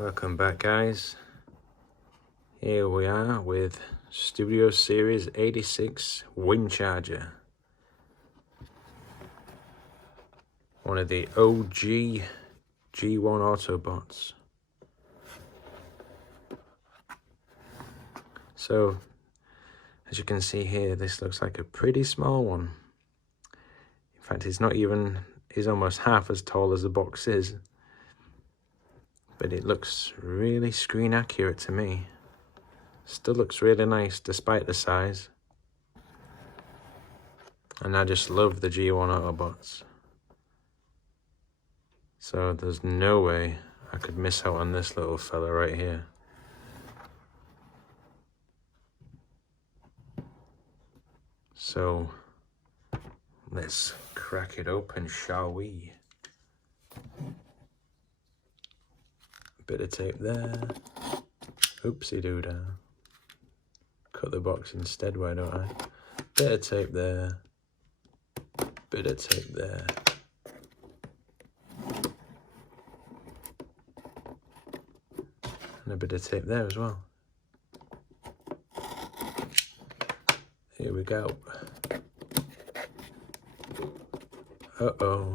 Welcome back, guys. Here we are with Studio Series 86 Windcharger. One of the OG G1 Autobots. So, as you can see here, this looks like a pretty small one. In fact, he's almost half as tall as the box is. But it looks really screen accurate to me. Still looks really nice despite the size. And I just love the G1 Autobots. So there's no way I could miss out on this little fella right here. So let's crack it open, shall we? Bit of tape there. Oopsie doodah. Cut the box instead, why don't I? Bit of tape there. Bit of tape there. And a bit of tape there as well. Here we go. Uh-oh.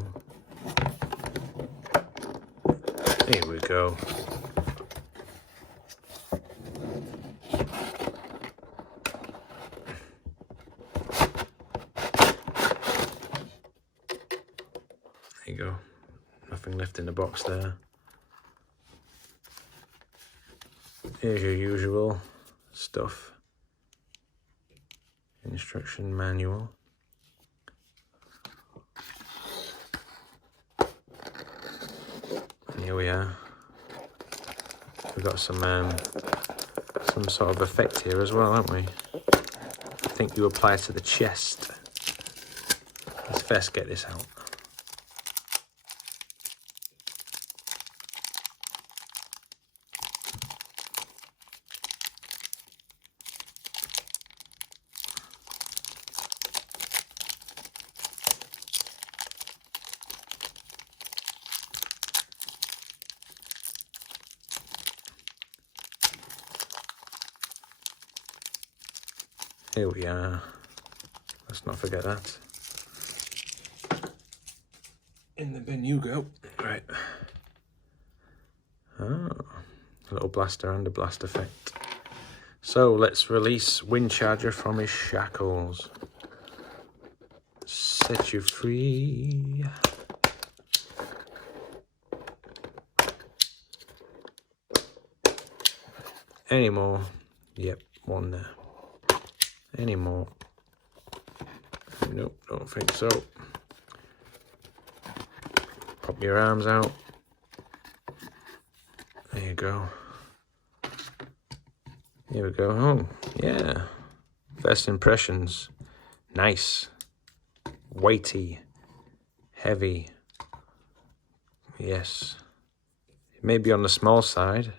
Here we go. There you go. Nothing left in the box there. Here's your usual stuff. Instruction manual. And here we are. We've got some sort of effect here as well, haven't we? I think you apply to the chest. Let's first get this out. Here we are. Let's not forget that. In the bin you go. Right. Ah, a little blaster and a blast effect. So let's release Windcharger from his shackles. Set you free. Any more? Yep, one there. Any more? Nope, don't think so. Pop your arms out. There you go. Here we go. Oh, yeah. First impressions. Nice. Weighty. Heavy. Yes. It may be on the small side,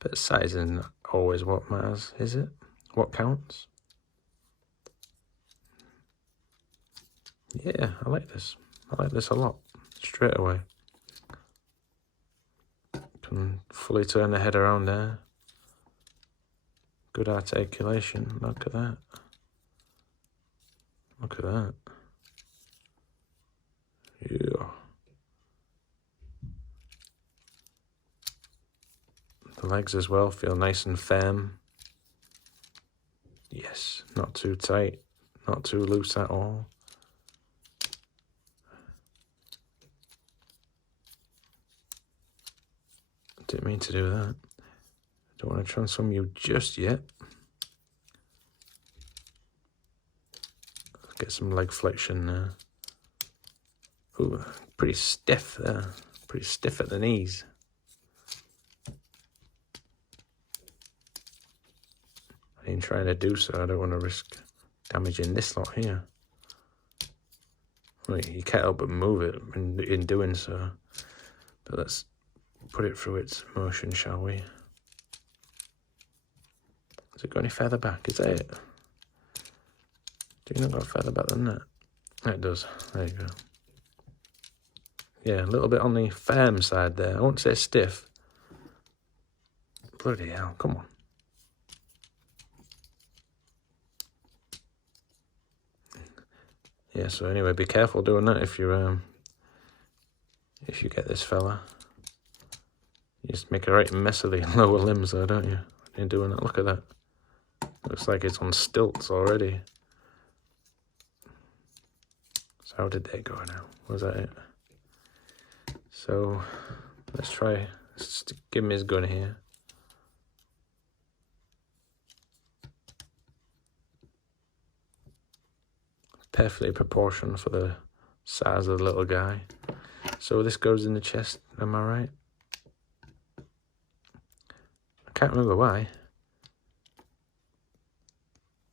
but size isn't always what matters, is it? What counts? Yeah, I like this. I like this a lot. Straight away. Can fully turn the head around there. Good articulation. Look at that. Look at that. Yeah. The legs as well feel nice and firm. Yes, not too tight, not too loose at all. Didn't mean to do that. Don't want to transform you just yet. Get some leg flexion there. Ooh, pretty stiff there. Pretty stiff at the knees. I ain't trying to do so. I don't want to risk damaging this lot here. Well, you can't help but move it in doing so. But let's put it through its motion, shall we? Has it got any further back? Is that it? Do you not got further back than that? It does. There you go. Yeah, a little bit on the firm side there. I won't say stiff, Bloody hell, come on. Yeah, so anyway, be careful doing that if you get this fella. You just make a right mess of the lower limbs there, don't you? When you're doing that, look at that. Looks like it's on stilts already. So how did they go now? Was that it? So let's give him his gun here. Perfectly proportioned for the size of the little guy. So this goes in the chest, am I right? I can't remember why.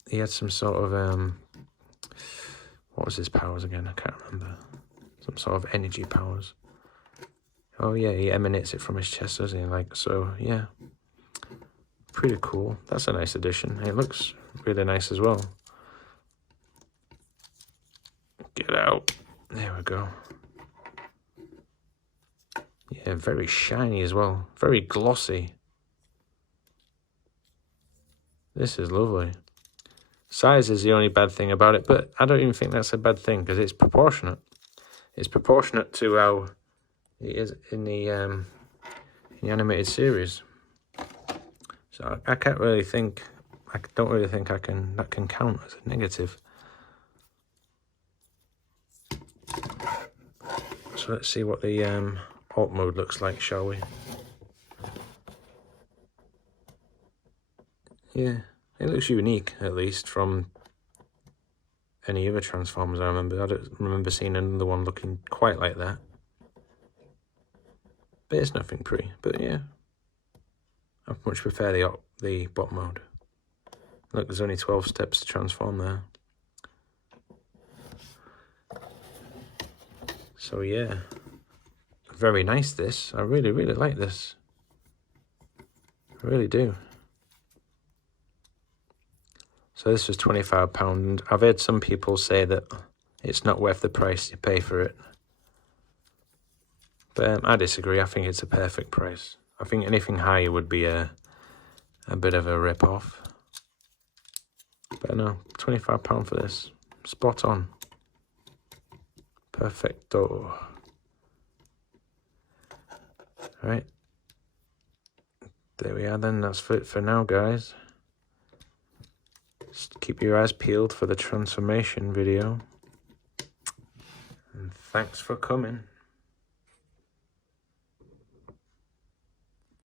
He had some sort of, what was his powers again? I can't remember. Some sort of energy powers. Oh yeah, he emanates it from his chest, doesn't he? Like, so, yeah. Pretty cool. That's a nice addition. It looks really nice as well. Get out. There we go. Yeah, very shiny as well. Very glossy. This is lovely. Size is the only bad thing about it, but I don't even think that's a bad thing because it's proportionate. It's proportionate to how it is in the animated series. So I can't really think. I don't really think that can count as a negative. So let's see what the alt mode looks like, shall we? Yeah, it looks unique, at least, from any other Transformers I remember. I don't remember seeing another one looking quite like that. But it's nothing pretty, but yeah. I much prefer the bot mode. Look, there's only 12 steps to transform there. So yeah, very nice this. I really, really like this. I really do. So this was £25, and I've heard some people say that it's not worth the price you pay for it. But I disagree. I think it's a perfect price. I think anything higher would be a bit of a rip-off. But no, £25 for this. Spot on. Perfecto. Right. There we are then. That's it for now, guys. Just keep your eyes peeled for the transformation video. And thanks for coming.